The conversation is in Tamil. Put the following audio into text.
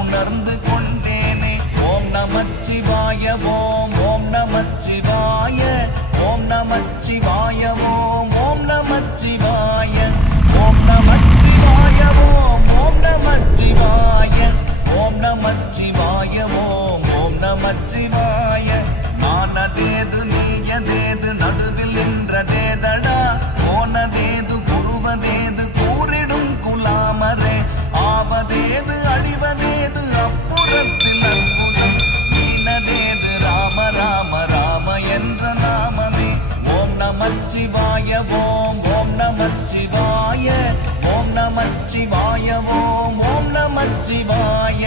உணர்ந்து கொண்டேனே. ஓம் நமச்சிவாய ஓம் ஓம் நமச்சிவாய ஓம் நமச்சிவாய ஓம் ஓம் நமச்சிவாய ஓம் நமச்சிவாய ஓம் ஓம் நமச்சிவாய ஓம் நமச்சிவாய ஓம் ஓம் நமச்சிவாய. நானதேது நீயதேது நடுவில் நின்றதேதடா, போனதேது குருவதேது கூறிடும் குலாமரே, ஆவதேது அழிவதேது அப்புறத்தில் அற்புதம், நீனதேது ராம ராம ராம என்ற நாமமே. ஓம் நமச்சிவாய ஓம் ஓம் நமச்சிவாய ஓம் நமச்சிவாய ஓம் ஓம் நமச்சிவாய.